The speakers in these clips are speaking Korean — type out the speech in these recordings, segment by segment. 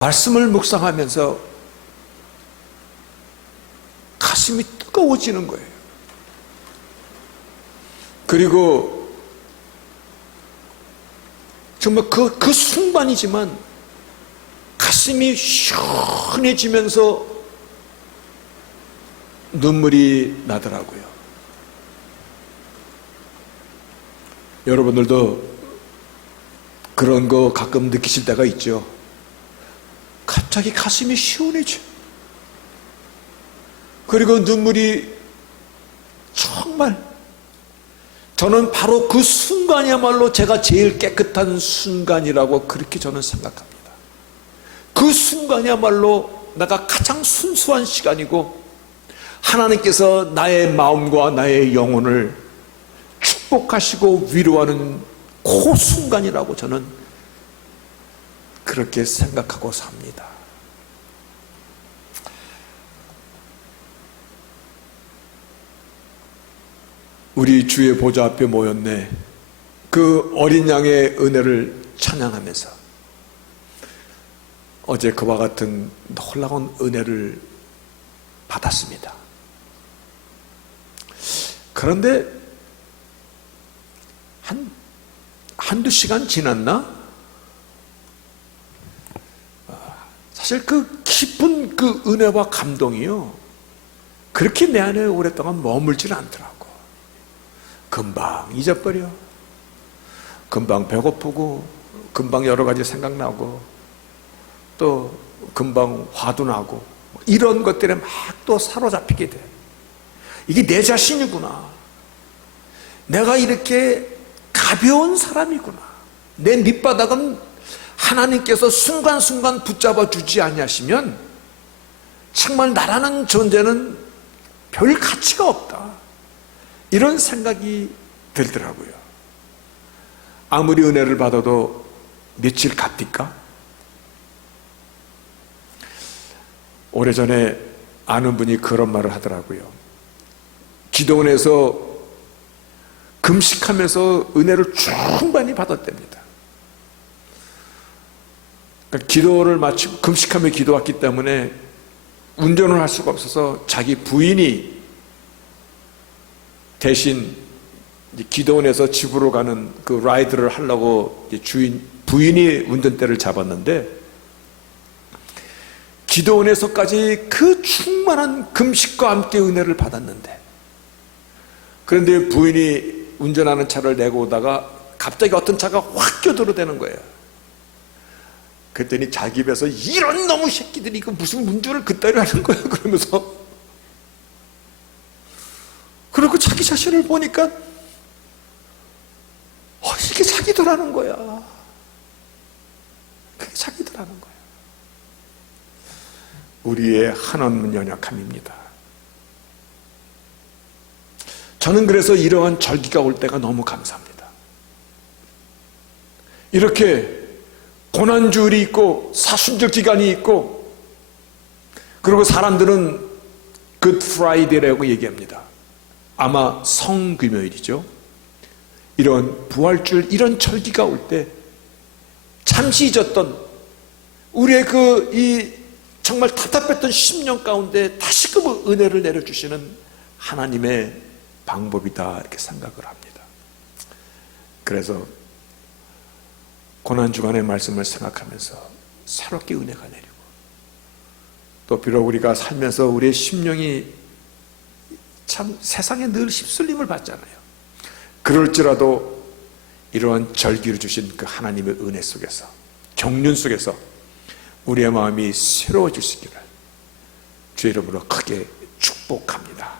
말씀을 묵상하면서 가슴이 뜨거워지는 거예요. 그리고 정말 그 순간이지만 가슴이 시원해지면서 눈물이 나더라고요. 여러분들도 그런 거 가끔 느끼실 때가 있죠. 갑자기 가슴이 시원해져. 그리고 눈물이 정말, 저는 바로 그 순간이야말로 제가 제일 깨끗한 순간이라고 그렇게 저는 생각합니다. 그 순간이야말로 내가 가장 순수한 시간이고 하나님께서 나의 마음과 나의 영혼을 축복하시고 위로하는 그 순간이라고 저는 그렇게 생각하고 삽니다. 우리 주의 보좌 앞에 모였네. 그 어린 양의 은혜를 찬양하면서 어제 그와 같은 놀라운 은혜를 받았습니다. 그런데 한두 시간 지났나? 사실 그 깊은 그 은혜와 감동이요, 그렇게 내 안에 오랫동안 머물질 않더라고. 금방 잊어버려. 금방 배고프고, 금방 여러 가지 생각나고, 또 금방 화도 나고, 이런 것들에 막 또 사로잡히게 돼. 이게 내 자신이구나. 내가 이렇게 가벼운 사람이구나. 내 밑바닥은 하나님께서 순간순간 붙잡아 주지 아니하시면 정말 나라는 존재는 별 가치가 없다. 이런 생각이 들더라고요. 아무리 은혜를 받아도 며칠 값디까? 오래전에 아는 분이 그런 말을 하더라고요. 기도원에서 금식하면서 은혜를 충분히 받았답니다. 그러니까 기도를 마치고 금식하며 기도했기 때문에 운전을 할 수가 없어서 자기 부인이 대신 기도원에서 집으로 가는 그 라이드를 하려고 부인이 운전대를 잡았는데, 기도원에서까지 그 충만한 금식과 함께 은혜를 받았는데, 그런데 부인이 운전하는 차를 내고 오다가 갑자기 어떤 차가 확 껴들어대는 거예요. 그랬더니 자기 입에서 이런 놈의 새끼들이 이거 무슨 운전을 그따위로 하는 거야 그러면서, 그리고 자기 자신을 보니까 이게 자기더라는 거야. 그게 자기더라는 거야. 우리의 한없는 연약함입니다. 저는 그래서 이러한 절기가 올 때가 너무 감사합니다. 이렇게 고난주일이 있고 사순절 기간이 있고, 그리고 사람들은 굿 프라이데이라고 얘기합니다. 아마 성금요일이죠. 이런 부활주일, 이런 절기가 올 때 잠시 잊었던 우리의 이 정말 답답했던 심령 가운데 다시금 은혜를 내려주시는 하나님의 방법이다, 이렇게 생각을 합니다. 그래서 고난주간의 말씀을 생각하면서 새롭게 은혜가 내리고, 또 비록 우리가 살면서 우리의 심령이 참 세상에 늘 휩쓸림을 받잖아요. 그럴지라도 이러한 절기를 주신 그 하나님의 은혜 속에서, 경륜 속에서 우리의 마음이 새로워지시기를 주의 이름으로 크게 축복합니다.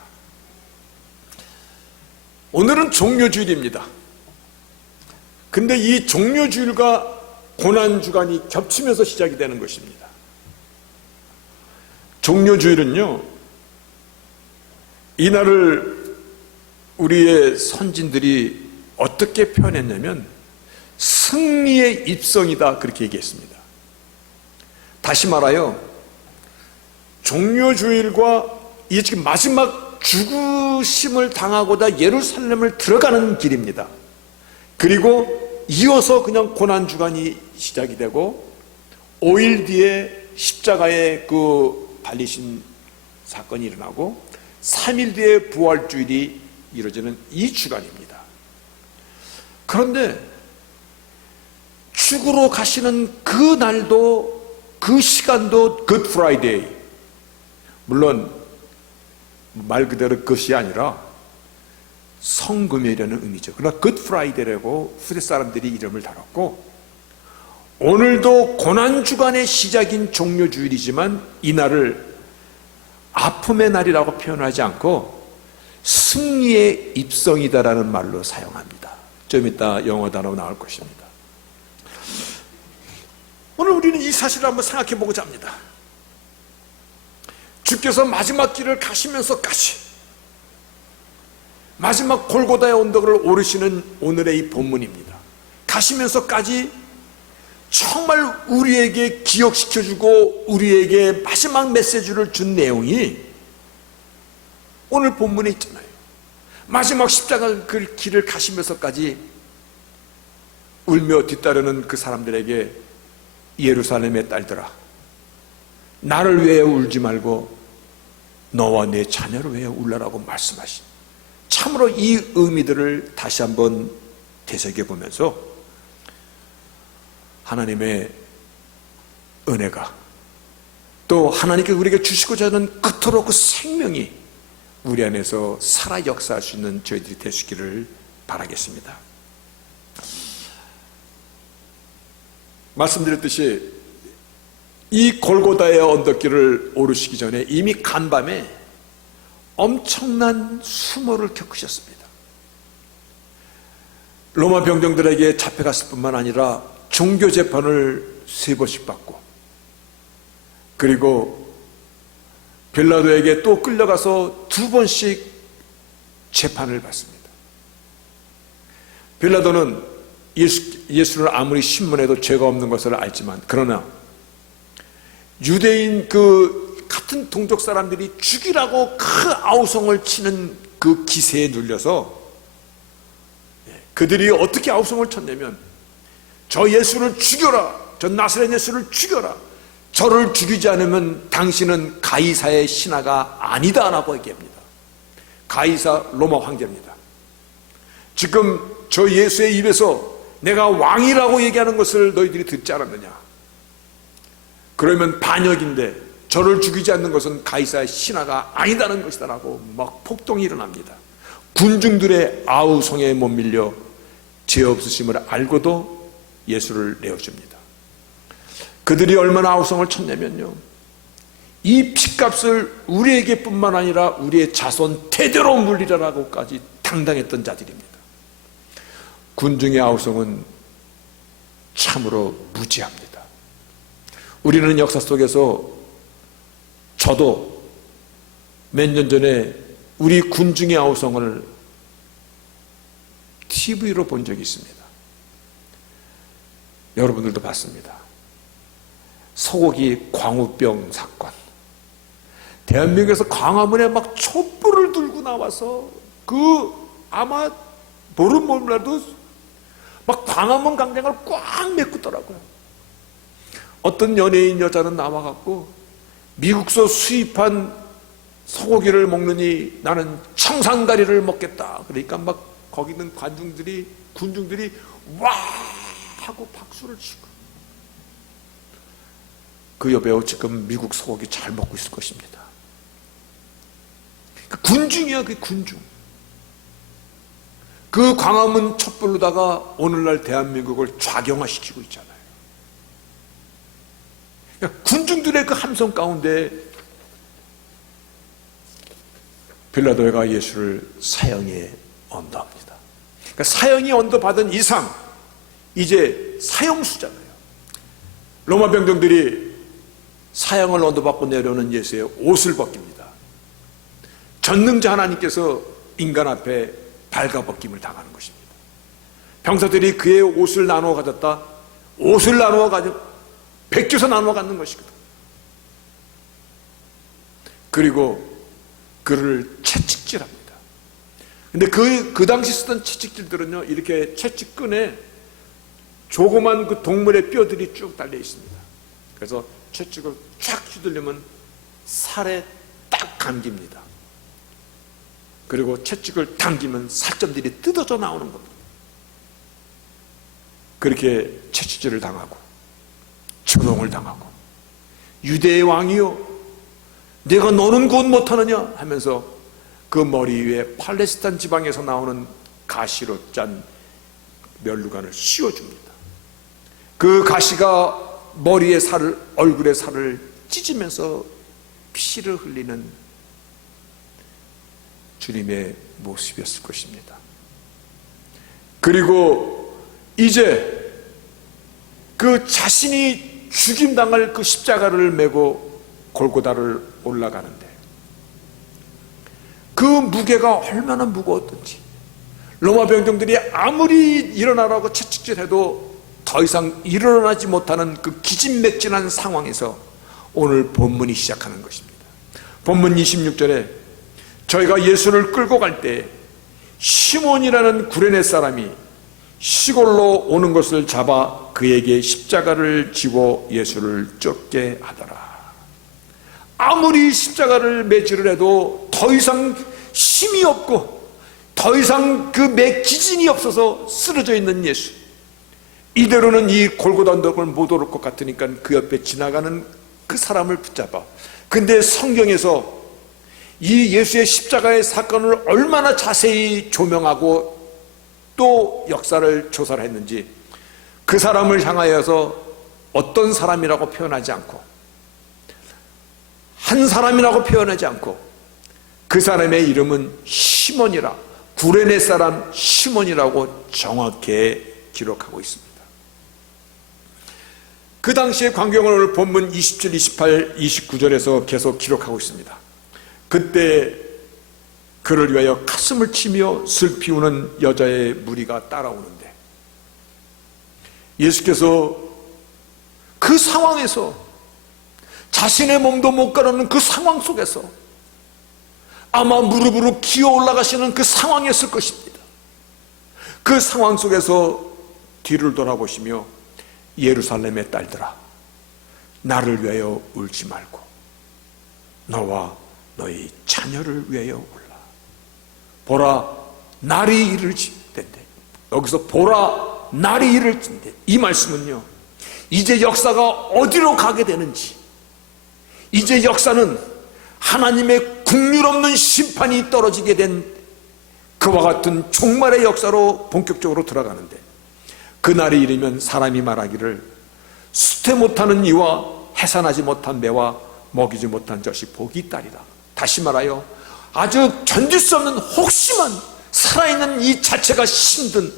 오늘은 종료주일입니다. 근데 이 종료주일과 고난주간이 겹치면서 시작이 되는 것입니다. 종료주일은요, 이날을 우리의 선진들이 어떻게 표현했냐면 승리의 입성이다, 그렇게 얘기했습니다. 다시 말하여 종료주일과 이 지금 마지막 죽으심을 당하고자 예루살렘을 들어가는 길입니다. 그리고 이어서 그냥 고난주간이 시작이 되고 5일 뒤에 십자가에 달리신 사건이 일어나고 3일 뒤에 부활주일이 이루어지는 이 주간입니다. 그런데 죽으러 가시는 그 날도, 그 시간도 굿 프라이데이, 물론 말 그대로 그것이 아니라 성금요일이라는 의미죠. 그러나 굿 프라이데이라고 후대 사람들이 이름을 달았고, 오늘도 고난주간의 시작인 종료주일이지만 이 날을 아픔의 날이라고 표현하지 않고 승리의 입성이다라는 말로 사용합니다. 좀 이따 영어 단어가 나올 것입니다. 오늘 우리는 이 사실을 한번 생각해 보고자 합니다. 주께서 마지막 길을 가시면서까지, 마지막 골고다의 언덕을 오르시는 오늘의 이 본문입니다. 가시면서까지 정말 우리에게 기억시켜주고 우리에게 마지막 메시지를 준 내용이 오늘 본문에 있잖아요. 마지막 십자가 그 길을 가시면서까지 울며 뒤따르는 그 사람들에게 예루살렘의 딸들아, 나를 위해 울지 말고 너와 내 자녀를 위해 울라라고 말씀하신, 참으로 이 의미들을 다시 한번 되새겨보면서 하나님의 은혜가, 또 하나님께 우리에게 주시고자 하는 그토록 그 생명이 우리 안에서 살아 역사할 수 있는 저희들이 되시기를 바라겠습니다. 말씀드렸듯이 이 골고다의 언덕길을 오르시기 전에 이미 간밤에 엄청난 수모를 겪으셨습니다. 로마 병정들에게 잡혀갔을 뿐만 아니라 종교재판을 3번씩 받고, 그리고 빌라도에게 또 끌려가서 2번씩 재판을 받습니다. 빌라도는 예수를 아무리 신문해도 죄가 없는 것을 알지만, 그러나 유대인 같은 동족 사람들이 죽이라고 그 아우성을 치는 그 기세에 눌려서 그들이 어떻게 아우성을 쳤냐면, 저 예수를 죽여라, 저 나사렛 예수를 죽여라, 저를 죽이지 않으면 당신은 가이사의 신하가 아니다 라고 얘기합니다. 가이사 로마 황제입니다. 지금 저 예수의 입에서 내가 왕이라고 얘기하는 것을 너희들이 듣지 않았느냐? 그러면 반역인데 저를 죽이지 않는 것은 가이사의 신하가 아니다는 것이다 라고 막 폭동이 일어납니다. 군중들의 아우성에 못 밀려 죄 없으심을 알고도 예수를 내어줍니다. 그들이 얼마나 아우성을 쳤냐면요, 이 핏값을 우리에게 뿐만 아니라 우리의 자손 대대로 물리라라고까지 당당했던 자들입니다. 군중의 아우성은 참으로 무지합니다. 우리는 역사 속에서, 저도 몇 년 전에 우리 군중의 아우성을 TV로 본 적이 있습니다. 여러분들도 봤습니다. 소고기 광우병 사건. 대한민국에서 광화문에 막 촛불을 들고 나와서 아마 모르는 몰라도 막 광화문 광장을 꽉 메꾸더라고요. 어떤 연예인 여자는 나와갖고 미국서 수입한 소고기를 먹느니 나는 청산가리를 먹겠다. 그러니까 막 거기 있는 군중들이 와 하고 박수를 치고, 그 여배우 지금 미국 소고기 잘 먹고 있을 것입니다. 그 군중이야, 그 군중. 그 광화문 촛불로다가 오늘날 대한민국을 좌경화시키고 있잖아요. 그러니까 군중들의 그 함성 가운데 빌라도가 예수를 사형에 언도합니다. 그러니까 사형이 언도받은 이상 이제 사형수잖아요. 로마 병정들이 사형을 언도받고 내려오는 예수의 옷을 벗깁니다. 전능자 하나님께서 인간 앞에 발가벗김을 당하는 것입니다. 병사들이 그의 옷을 나누어 가졌다. 옷을 나누어 가지고 베껴서 나누어 갖는 것이거든. 그리고 그를 채찍질합니다. 근데 그 당시 쓰던 채찍질들은요, 이렇게 채찍끈에 조그만 그 동물의 뼈들이 쭉 달려 있습니다. 그래서 채찍을 쫙 휘둘리면 살에 딱 감깁니다. 그리고 채찍을 당기면 살점들이 뜯어져 나오는 겁니다. 그렇게 채찍질을 당하고 조롱을 당하고, 유대의 왕이요 내가 너는 곧 못하느냐 하면서 그 머리 위에 팔레스타인 지방에서 나오는 가시로 짠 면류관을 씌워줍니다. 그 가시가 머리의 살을, 얼굴의 살을 찢으면서 피를 흘리는 주님의 모습이었을 것입니다. 그리고 이제 그 자신이 죽임당할 그 십자가를 메고 골고다를 올라가는데, 그 무게가 얼마나 무거웠던지, 로마 병정들이 아무리 일어나라고 채찍질해도 더 이상 일어나지 못하는 그 기진맥진한 상황에서 오늘 본문이 시작하는 것입니다. 본문 26절에 저희가 예수를 끌고 갈 때 시몬이라는 구레네 사람이 시골로 오는 것을 잡아 그에게 십자가를 지워 예수를 쫓게 하더라. 아무리 십자가를 매질을 해도 더 이상 힘이 없고 더 이상 그 기진이 없어서 쓰러져 있는 예수, 이대로는 이 골고다 언덕을 못 오를 것 같으니까 그 옆에 지나가는 그 사람을 붙잡아. 근데 성경에서 이 예수의 십자가의 사건을 얼마나 자세히 조명하고 또 역사를 조사를 했는지, 그 사람을 향하여서 어떤 사람이라고 표현하지 않고, 한 사람이라고 표현하지 않고, 그 사람의 이름은 시몬이라, 구레네 사람 시몬이라고 정확히 기록하고 있습니다. 그 당시의 광경을 오늘 본문 27, 28, 29절에서 계속 기록하고 있습니다. 그때 그를 위하여 가슴을 치며 슬피 우는 여자의 무리가 따라오는데, 예수께서 그 상황에서, 자신의 몸도 못 가르는 그 상황 속에서 아마 무릎으로 기어 올라가시는 그 상황이었을 것입니다. 그 상황 속에서 뒤를 돌아보시며 예루살렘의 딸들아, 나를 위하여 울지 말고 너와 너희 자녀를 위하여 울라. 보라, 날이 이르짖는데, 여기서 보라, 날이 이르짖는데, 이 말씀은요, 이제 역사가 어디로 가게 되는지, 이제 역사는 하나님의 국률 없는 심판이 떨어지게 된 그와 같은 종말의 역사로 본격적으로 들어가는데, 그날이 이르면 사람이 말하기를 수태 못하는 이와 해산하지 못한 매와 먹이지 못한 젖이 복이 있다리라. 다시 말하여 아주 견딜 수 없는 혹시만 살아있는 이 자체가 힘든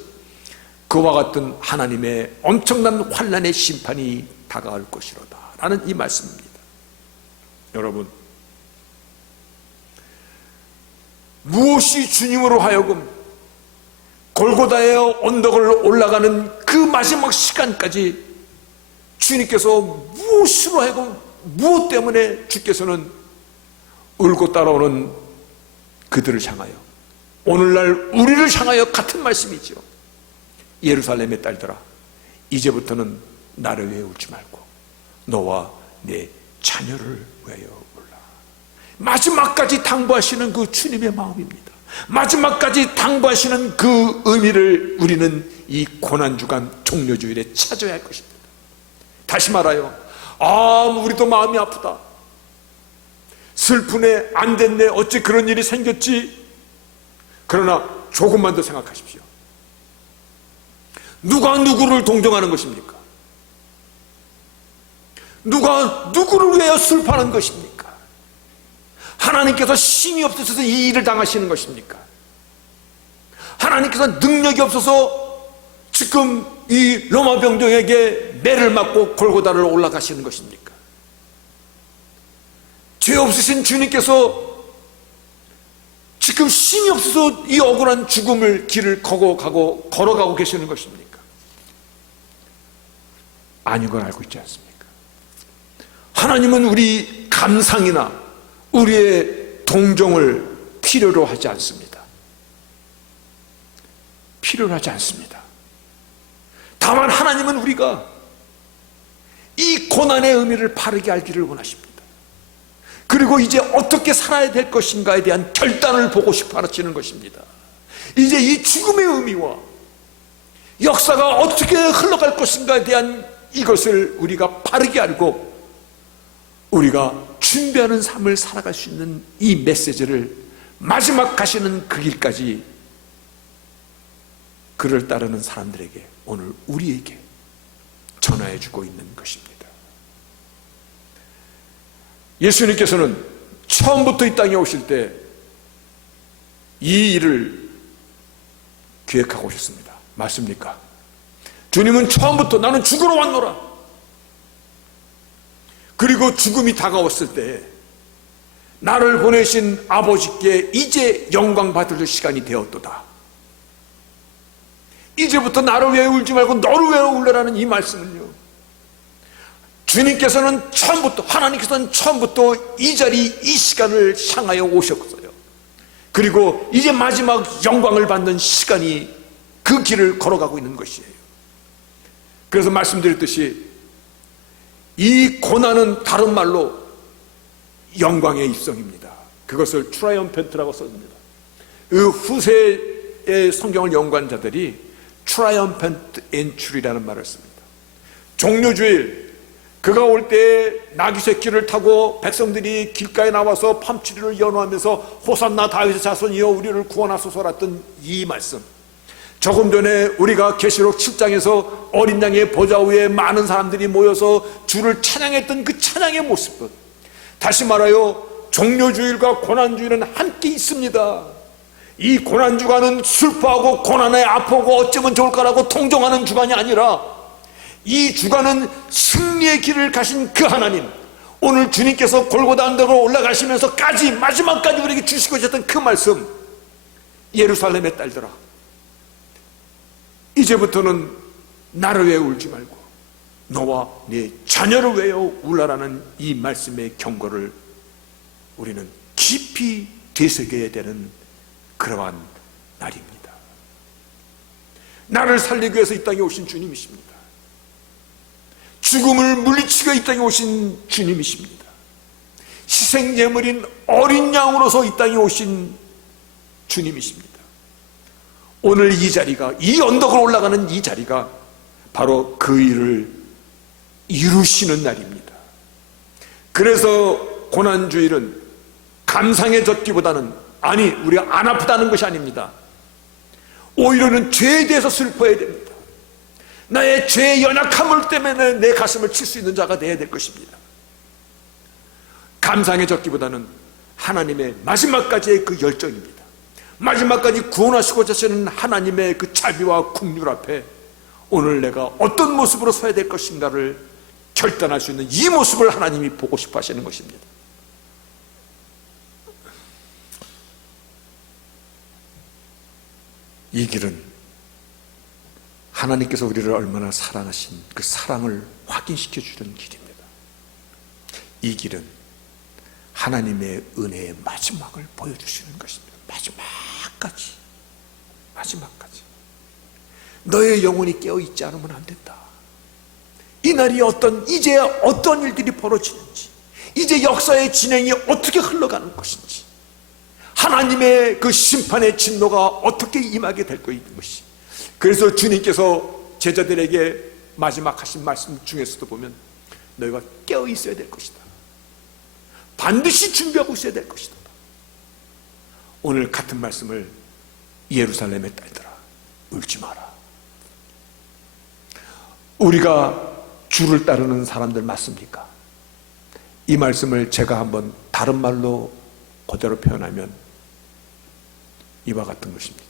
그와 같은 하나님의 엄청난 환난의 심판이 다가올 것이로다 라는 이 말씀입니다. 여러분, 무엇이 주님으로 하여금 골고다의 언덕을 올라가는 그 마지막 시간까지 주님께서 무엇으로 하여금, 무엇 때문에 주께서는 울고 따라오는 그들을 향하여, 오늘날 우리를 향하여 같은 말씀이죠. 예루살렘의 딸들아, 이제부터는 나를 위해 울지 말고 너와 내 자녀를 위하여 울라. 마지막까지 당부하시는 그 주님의 마음입니다. 마지막까지 당부하시는 그 의미를 우리는 이 고난주간 종려주일에 찾아야 할 것입니다. 다시 말하여, 우리도 마음이 아프다, 슬프네, 안 됐네, 어찌 그런 일이 생겼지. 그러나 조금만 더 생각하십시오. 누가 누구를 동정하는 것입니까? 누가 누구를 위하여 슬퍼하는 것입니까? 하나님께서 힘이 없어서 이 일을 당하시는 것입니까? 하나님께서 능력이 없어서 지금 이 로마 병정에게 매를 맞고 골고다를 올라가시는 것입니까? 죄 없으신 주님께서 지금 힘이 없어서 이 억울한 죽음을 길을 걸어가고 계시는 것입니까? 아닌 걸 알고 있지 않습니까? 하나님은 우리 감상이나 우리의 동정을 필요로 하지 않습니다. 필요로 하지 않습니다. 다만 하나님은 우리가 이 고난의 의미를 바르게 알기를 원하십니다. 그리고 이제 어떻게 살아야 될 것인가에 대한 결단을 보고 싶어 하시는 것입니다. 이제 이 죽음의 의미와 역사가 어떻게 흘러갈 것인가에 대한 이것을 우리가 바르게 알고 우리가 준비하는 삶을 살아갈 수 있는 이 메시지를 마지막 가시는 그 길까지 그를 따르는 사람들에게 오늘 우리에게 전하해 주고 있는 것입니다. 예수님께서는 처음부터 이 땅에 오실 때 이 일을 계획하고 오셨습니다. 맞습니까? 주님은 처음부터 나는 죽으러 왔노라. 그리고 죽음이 다가왔을 때 나를 보내신 아버지께 이제 영광 받을 시간이 되었도다. 이제부터 나를 위해 울지 말고 너를 위해 울려라는 이 말씀을요, 주님께서는 처음부터, 하나님께서는 처음부터 이 자리, 이 시간을 향하여 오셨어요. 그리고 이제 마지막 영광을 받는 시간이 그 길을 걸어가고 있는 것이에요. 그래서 말씀드렸듯이 이 고난은 다른 말로 영광의 입성입니다. 그것을 트라이엄펜트라고 써줍니다. 그 후세의 성경을 연구한 자들이 트라이엄펜트 엔츄리라는 말을 씁니다. 종려주일, 그가 올 때 나귀 새끼를 타고 백성들이 길가에 나와서 팜추리를 연호하면서 호산나 다윗의 자손이여 우리를 구원하소서라 했던 이 말씀, 조금 전에 우리가 계시록 7장에서 어린 양의 보좌 위에 많은 사람들이 모여서 주를 찬양했던 그 찬양의 모습은, 다시 말하여 종려주일과 고난주일은 함께 있습니다. 이 고난주간은 슬퍼하고 고난에 아프고 어쩌면 좋을까라고 통정하는 주간이 아니라 이 주간은 승리의 길을 가신 그 하나님, 오늘 주님께서 골고다 언덕으로 올라가시면서까지 마지막까지 우리에게 주시고 계셨던 그 말씀, 예루살렘의 딸들아 이제부터는 나를 위해 울지 말고 너와 네 자녀를 위하여 울라라는 이 말씀의 경고를 우리는 깊이 되새겨야 되는 그러한 날입니다. 나를 살리기 위해서 이 땅에 오신 주님이십니다. 죽음을 물리치고 이 땅에 오신 주님이십니다. 희생제물인 어린 양으로서 이 땅에 오신 주님이십니다. 오늘 이 자리가, 이 언덕으로 올라가는 이 자리가 바로 그 일을 이루시는 날입니다. 그래서 고난주일은 감상에 젖기보다는, 아니 우리가 안 아프다는 것이 아닙니다. 오히려는 죄에 대해서 슬퍼해야 됩니다. 나의 죄의 연약함을 때문에 내 가슴을 칠 수 있는 자가 되어야 될 것입니다. 감상에 젖기보다는 하나님의 마지막까지의 그 열정입니다. 마지막까지 구원하시고자 하시는 하나님의 그 자비와 긍휼 앞에 오늘 내가 어떤 모습으로 서야 될 것인가를 결단할 수 있는 이 모습을 하나님이 보고 싶어 하시는 것입니다. 이 길은 하나님께서 우리를 얼마나 사랑하신 그 사랑을 확인시켜 주는 길입니다. 이 길은 하나님의 은혜의 마지막을 보여주시는 것입니다. 마지막까지 너의 영혼이 깨어있지 않으면 안 된다. 이 날이 이제 어떤 일들이 벌어지는지, 이제 역사의 진행이 어떻게 흘러가는 것인지, 하나님의 그 심판의 진노가 어떻게 임하게 될 것인지. 그래서 주님께서 제자들에게 마지막 하신 말씀 중에서도 보면 너희가 깨어 있어야 될 것이다. 반드시 준비하고 있어야 될 것이다. 오늘 같은 말씀을 예루살렘의 딸들아 울지 마라. 우리가 주를 따르는 사람들 맞습니까? 이 말씀을 제가 한번 다른 말로 그대로 표현하면 이와 같은 것입니다.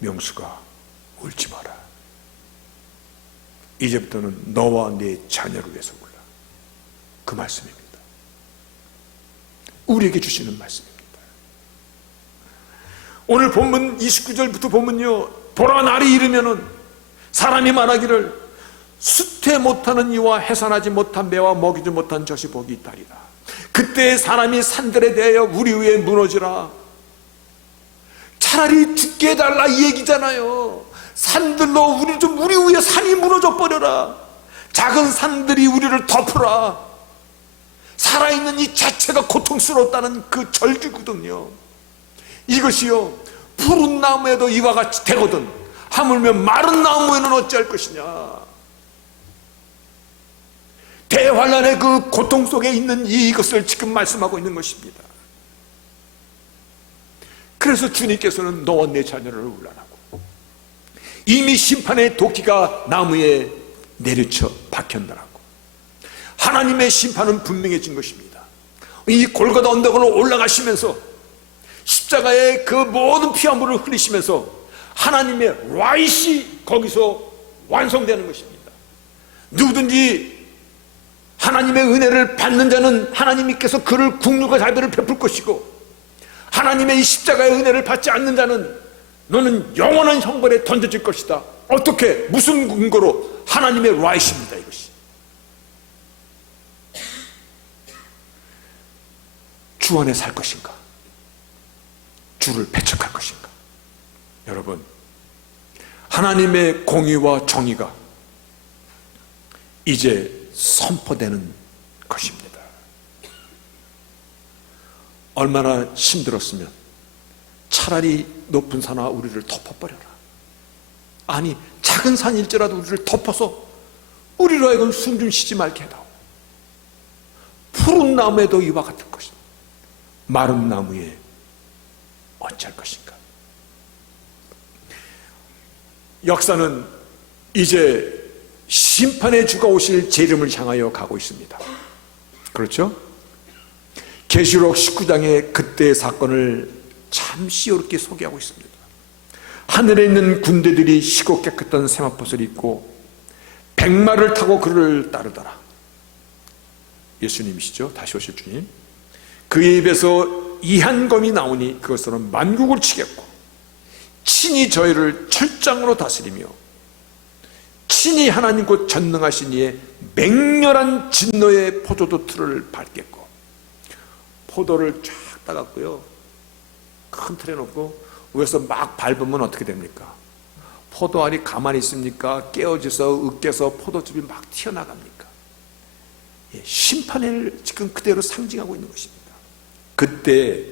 명수가 울지 마라. 이제부터는 너와 네 자녀를 위해서 울라. 그 말씀입니다. 우리에게 주시는 말씀입니다. 오늘 본문 29절부터 보면요, 보라 날이 이르면은 사람이 말하기를 수태 못하는 이와 해산하지 못한 배와 먹이지 못한 젖이 복이 있다리라. 그때 사람이 산들에 대하여 우리 위에 무너지라. 차라리 죽게 해달라 이 얘기잖아요. 산들로 우리 위에 산이 무너져 버려라. 작은 산들이 우리를 덮으라. 살아있는 이 자체가 고통스럽다는 그 절규거든요. 이것이요, 푸른 나무에도 이와 같이 되거든 하물며 마른 나무에는 어찌할 것이냐. 대환란의 그 고통 속에 있는 이것을 지금 말씀하고 있는 것입니다. 그래서 주님께서는 너와 내 자녀를 울라라고, 이미 심판의 도끼가 나무에 내려쳐 박혔느라고. 하나님의 심판은 분명해진 것입니다. 이 골고다 언덕으로 올라가시면서 십자가의 그 모든 피와 물을 흘리시면서 하나님의 라이시 거기서 완성되는 것입니다. 누구든지 하나님의 은혜를 받는 자는 하나님께서 그를 국률과 자비를 베풀 것이고, 하나님의 이 십자가의 은혜를 받지 않는 자는 너는 영원한 형벌에 던져질 것이다. 어떻게, 무슨 근거로? 하나님의 라이시입니다. 이것이 주 안에 살 것인가, 주를 배척할 것인가? 여러분, 하나님의 공의와 정의가 이제 선포되는 것입니다. 얼마나 힘들었으면 차라리 높은 산아 우리를 덮어버려라. 아니, 작은 산일지라도 우리를 덮어서 우리로 하여금 숨 좀 쉬지 말게 해다오. 푸른 나무에도 이와 같을 것이다. 마른 나무에 어찌할 것인가? 역사는 이제 심판의 주가 오실 재림을 향하여 가고 있습니다. 그렇죠? 계시록 19장의 그때의 사건을 잠시 이렇게 소개하고 있습니다. 하늘에 있는 군대들이 희고 깨끗한 세마포를 입고 백마를 타고 그를 따르더라. 예수님이시죠? 다시 오실 주님. 그의 입에서 이한검이 나오니 그것으로 만국을 치겠고 친히 저희를 철장으로 다스리며 친히 하나님 곧 전능하신 이의 맹렬한 진노의 포도도 틀을 밟겠고. 포도를 쫙 따갖고요, 큰 틀에 놓고 위에서 막 밟으면 어떻게 됩니까? 포도알이 가만히 있습니까? 깨어져서 으깨서 포도즙이 막 튀어나갑니까? 예, 심판을 지금 그대로 상징하고 있는 것입니다. 그때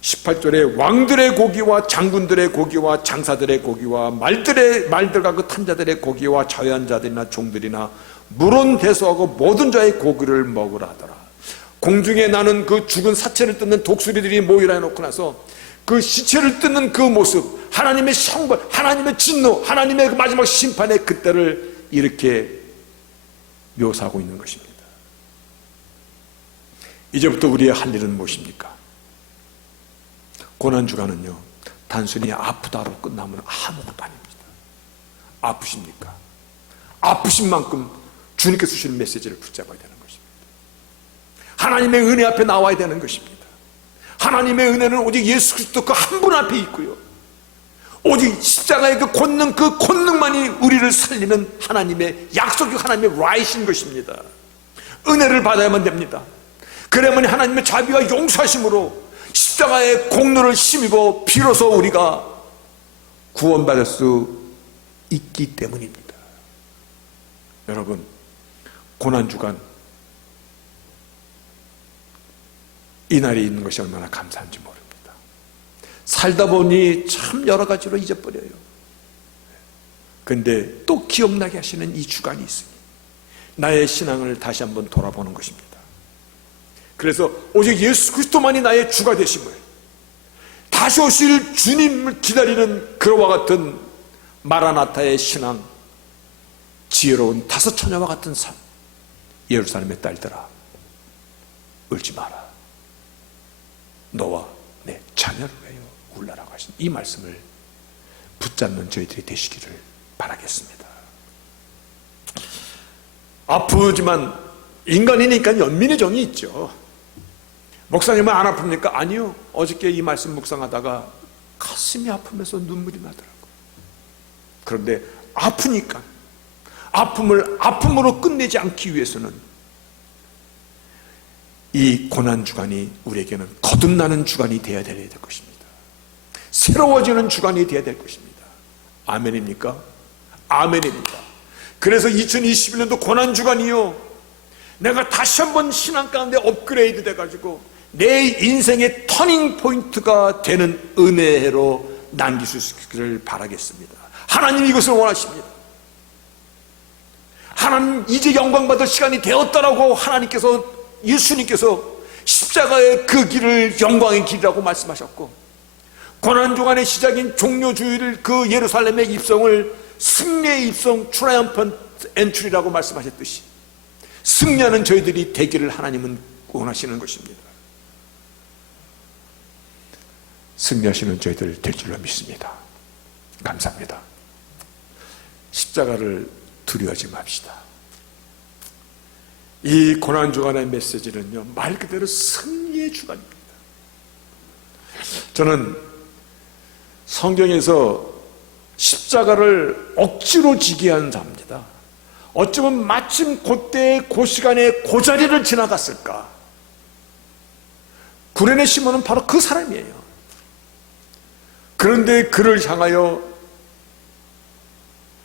18절에 왕들의 고기와 장군들의 고기와 장사들의 고기와 말들과 그 탄자들의 고기와 자유한 자들이나 종들이나 물은 대소하고 모든 자의 고기를 먹으라 하더라. 공중에 나는 그 죽은 사체를 뜯는 독수리들이 모이라 해놓고 나서 그 시체를 뜯는 그 모습, 하나님의 형벌, 하나님의 진노, 하나님의 그 마지막 심판의 그때를 이렇게 묘사하고 있는 것입니다. 이제부터 우리의 할 일은 무엇입니까? 고난주간은요, 단순히 아프다로 끝나면 아무것도 아닙니다. 아프십니까? 아프신 만큼 주님께서 주시는 메시지를 붙잡아야 되는 것입니다. 하나님의 은혜 앞에 나와야 되는 것입니다. 하나님의 은혜는 오직 예수 그리스도 그 한 분 앞에 있고요, 오직 십자가의 그 권능만이 우리를 살리는 하나님의 약속이, 하나님의 라이신 것입니다. 은혜를 받아야만 됩니다. 그래야만 하나님의 자비와 용서하심으로 십자가의 공로를 힘입어 비로소 우리가 구원받을 수 있기 때문입니다. 여러분, 고난주간 이 날이 있는 것이 얼마나 감사한지 모릅니다. 살다 보니 참 여러 가지로 잊어버려요. 그런데 또 기억나게 하시는 이 주간이 있으니 나의 신앙을 다시 한번 돌아보는 것입니다. 그래서 오직 예수 그리스도만이 나의 주가 되심을, 다시 오실 주님을 기다리는 그와 같은 마라나타의 신앙, 지혜로운 다섯 처녀와 같은 삶. 예루살렘의 딸들아, 울지 마라. 너와 내 자녀를 위하여 울라라고 하신 이 말씀을 붙잡는 저희들이 되시기를 바라겠습니다. 아프지만 인간이니까 연민의 정이 있죠. 목사님은 안 아픕니까? 아니요. 어저께 이 말씀 묵상하다가 가슴이 아프면서 눈물이 나더라고요. 그런데 아프니까 아픔을 아픔으로 끝내지 않기 위해서는 이 고난주간이 우리에게는 거듭나는 주간이 되어야 될 것입니다. 새로워지는 주간이 되어야 될 것입니다. 아멘입니까? 아멘입니다. 그래서 2021년도 고난주간이요, 내가 다시 한번 신앙 가운데 업그레이드 돼가지고 내 인생의 터닝 포인트가 되는 은혜로 남길 수 있기를 바라겠습니다. 하나님 이것을 원하십니다. 하나님 이제 영광 받을 시간이 되었다라고 하나님께서, 예수님께서 십자가의 그 길을 영광의 길이라고 말씀하셨고, 고난주간의 시작인 종료주일 그 예루살렘의 입성을 승리의 입성, 트라이엄펀트 엔트리라고 말씀하셨듯이 승리하는 저희들이 되기를 하나님은 원하시는 것입니다. 승리하시는 저희들 될 줄로 믿습니다. 감사합니다. 십자가를 두려워하지 맙시다. 이 고난주간의 메시지는요, 말 그대로 승리의 주간입니다. 저는 성경에서 십자가를 억지로 지게 한 자입니다. 어쩌면 마침 그때 그 시간에 그 자리를 지나갔을까. 구레네 시몬은 바로 그 사람이에요. 그런데 그를 향하여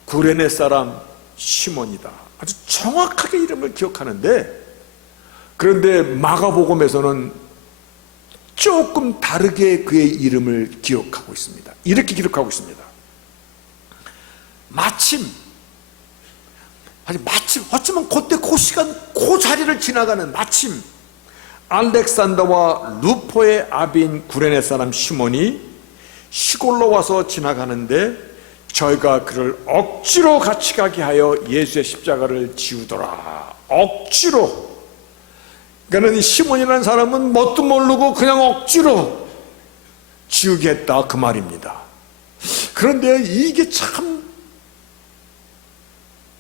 구레네 사람 시몬이다, 아주 정확하게 이름을 기억하는데, 그런데 마가복음에서는 조금 다르게 그의 이름을 기억하고 있습니다. 이렇게 기록하고 있습니다. 마침, 어쩌면 그때 그 시간 그 자리를 지나가는 마침 알렉산더와 루포의 아비인 구레네 사람 시몬이 시골로 와서 지나가는데, 저희가 그를 억지로 같이 가게 하여 예수의 십자가를 지우더라. 억지로. 그러니까 시몬이라는 사람은 뭣도 모르고 그냥 억지로 지우게 했다, 그 말입니다. 그런데 이게 참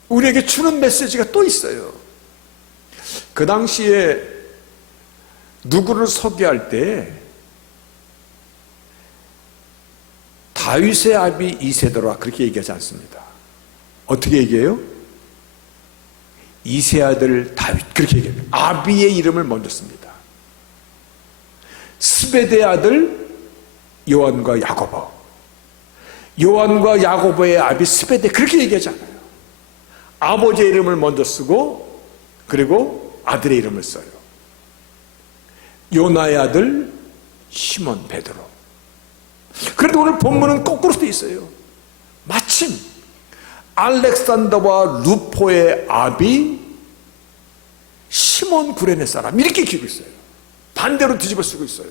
우리에게 주는 메시지가 또 있어요. 그 당시에 누구를 소개할 때 다윗의 아비 이세더라 그렇게 얘기하지 않습니다. 어떻게 얘기해요? 이세 아들 다윗 그렇게 얘기해요. 아비의 이름을 먼저 씁니다. 스베드의 아들 요한과 야고보, 요한과 야고보의 아비 스베드 그렇게 얘기하지 않아요. 아버지의 이름을 먼저 쓰고 그리고 아들의 이름을 써요. 요나의 아들 시몬 베드로. 그런데 오늘 본문은 거꾸로 돼 있어요. 마침 알렉산더와 루포의 아비 시몬 구레네 사람 이렇게 기록이 있어요. 반대로 뒤집어 쓰고 있어요.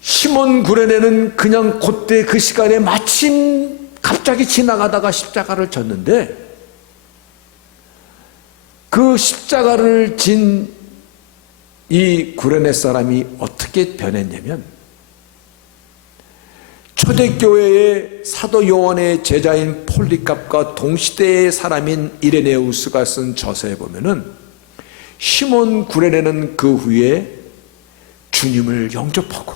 시몬 구레네는 그냥 그때 그 시간에 마침 갑자기 지나가다가 십자가를 졌는데, 그 십자가를 진 이 구레네 사람이 어떻게 변했냐면, 초대교회의 사도 요한의 제자인 폴리갑과 동시대의 사람인 이레네우스가 쓴 저서에 보면은 시몬 구레네는 그 후에 주님을 영접하고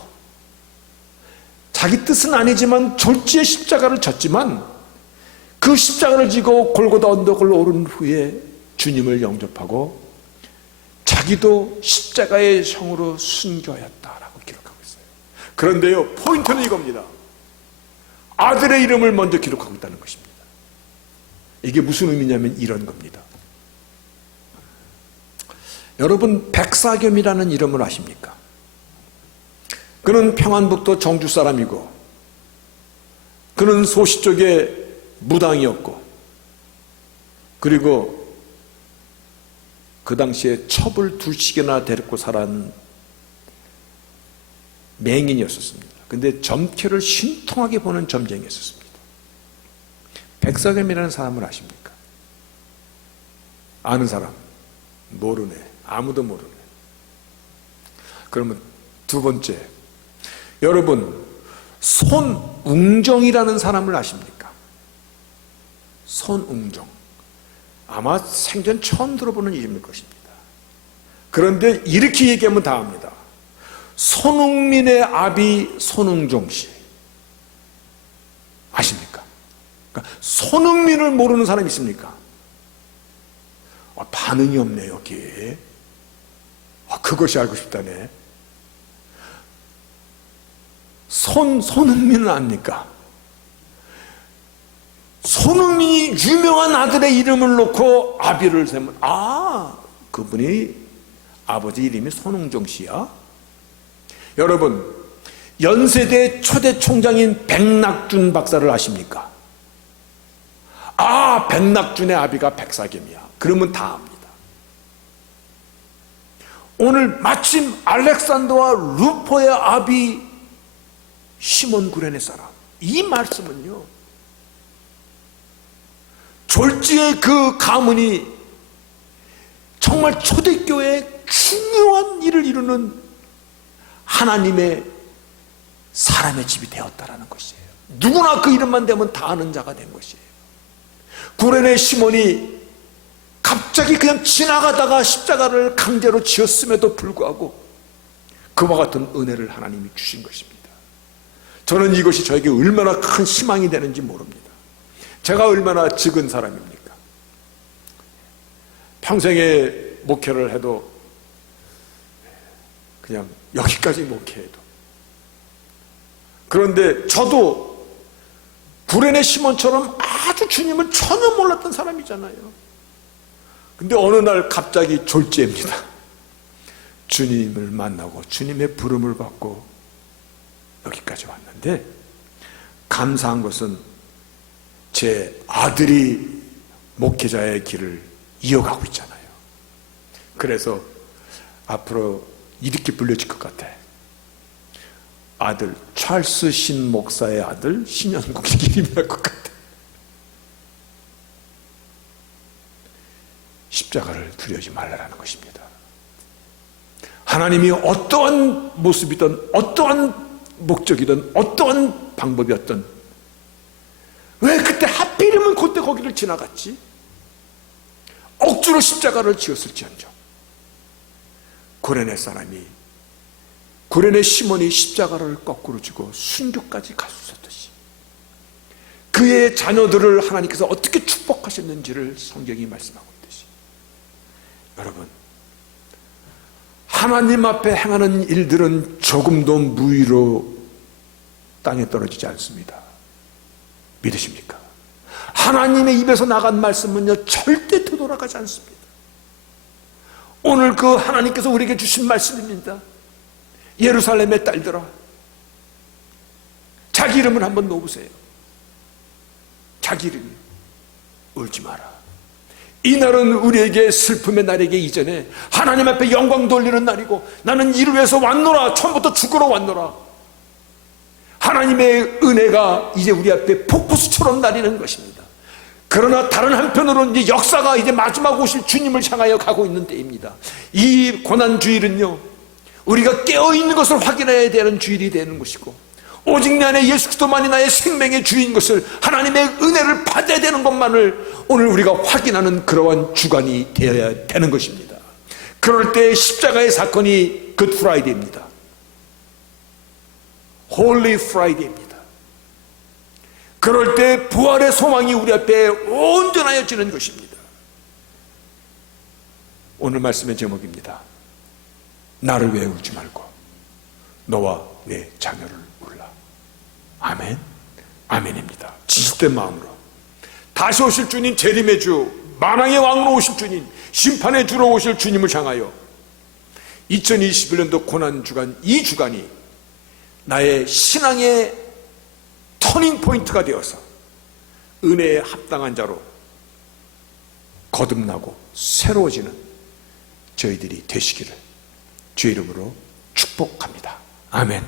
자기 뜻은 아니지만 졸지에 십자가를 졌지만 그 십자가를 지고 골고다 언덕을 오른 후에 주님을 영접하고 자기도 십자가의 성으로 순교하였다라고 기록하고 있어요. 그런데요, 포인트는 이겁니다. 아들의 이름을 먼저 기록하고 있다는 것입니다. 이게 무슨 의미냐면 이런 겁니다. 여러분, 백사겸이라는 이름을 아십니까? 그는 평안북도 정주 사람이고, 그는 소시 쪽에 무당이었고, 그리고 그 당시에 첩을 둘씩이나 데리고 살았는 맹인이었습니다. 근데 점괘를 신통하게 보는 점쟁이였습니다. 백사겸이라는 사람을 아십니까? 아는 사람? 모르네. 아무도 모르네. 그러면 두 번째, 여러분 손웅정이라는 사람을 아십니까? 손웅정. 아마 생전 처음 들어보는 이름일 것입니다. 그런데 이렇게 얘기하면 다 압니다. 손흥민의 아비 손웅정 씨 아십니까? 그러니까 손흥민을 모르는 사람이 있습니까? 반응이 없네 여기에. 그것이 알고 싶다네. 손흥민은 압니까? 손흥민이 유명한 아들의 이름을 놓고 아비를 세면, 그분이 아버지 이름이 손흥정 씨야? 여러분, 연세대 초대 총장인 백낙준 박사를 아십니까? 백낙준의 아비가 백사겸이야. 그러면 다 압니다. 오늘 마침 알렉산더와 루포의 아비 시몬 구레네 사람, 이 말씀은요, 졸지의 그 가문이 정말 초대교회의 중요한 일을 이루는 하나님의 사람의 집이 되었다라는 것이에요. 누구나 그 이름만 대면 다 아는 자가 된 것이에요. 구레네 시몬이 갑자기 그냥 지나가다가 십자가를 강제로 지었음에도 불구하고 그와 같은 은혜를 하나님이 주신 것입니다. 저는 이것이 저에게 얼마나 큰 희망이 되는지 모릅니다. 제가 얼마나 적은 사람입니까? 평생에 목회를 해도 그냥 여기까지 목회해도, 그런데 저도 구레네 시몬처럼 아주 주님을 전혀 몰랐던 사람이잖아요. 근데 어느 날 갑자기 졸지입니다. 주님을 만나고 주님의 부름을 받고 여기까지 왔는데, 감사한 것은 제 아들이 목회자의 길을 이어가고 있잖아요. 그래서 앞으로 이렇게 불려질 것 같아. 아들 찰스 신 목사의 아들 신현국 이름이 날 것 같아. 십자가를 두려워하지 말라라는 것입니다. 하나님이 어떠한 모습이든 어떠한 목적이든 어떠한 방법이었든 왜 그때 하필이면 그때 거기를 지나갔지? 억지로 십자가를 지었을지언정 구레네 사람이, 구레네 시몬이 십자가를 거꾸로 지고 순교까지 가셨듯이 그의 자녀들을 하나님께서 어떻게 축복하셨는지를 성경이 말씀하고 있듯이, 여러분, 하나님 앞에 행하는 일들은 조금도 무의로 땅에 떨어지지 않습니다. 믿으십니까? 하나님의 입에서 나간 말씀은요, 절대 되돌아가지 않습니다. 오늘 그 하나님께서 우리에게 주신 말씀입니다. 예루살렘의 딸들아, 자기 이름을 한번 넣어보세요. 자기 이름이 울지 마라. 이 날은 우리에게 슬픔의 날이기 이전에 하나님 앞에 영광 돌리는 날이고, 나는 이를 위해서 왔노라, 처음부터 죽으러 왔노라. 하나님의 은혜가 이제 우리 앞에 폭포수처럼 날리는 것입니다. 그러나 다른 한편으로는 이제 역사가 이제 마지막 오실 주님을 향하여 가고 있는 때입니다. 이 고난주일은요, 우리가 깨어있는 것을 확인해야 되는 주일이 되는 것이고, 오직 내 안에 예수 그리스도만이 나의 생명의 주인 것을, 하나님의 은혜를 받아야 되는 것만을 오늘 우리가 확인하는 그러한 주간이 되어야 되는 것입니다. 그럴 때 십자가의 사건이 굿 프라이데이입니다. 홀리 프라이데이입니다. 그럴 때 부활의 소망이 우리 앞에 온전하여지는 것입니다. 오늘 말씀의 제목입니다. 나를 왜 울지 말고 너와 내 자녀를 울라. 아멘. 아멘입니다. 진실된 마음으로 다시 오실 주님, 재림의 주, 만왕의 왕으로 오실 주님, 심판의 주로 오실 주님을 향하여 2021년도 고난주간, 이 주간이 나의 신앙의 터닝 포인트가 되어서 은혜에 합당한 자로 거듭나고 새로워지는 저희들이 되시기를 주의 이름으로 축복합니다. 아멘.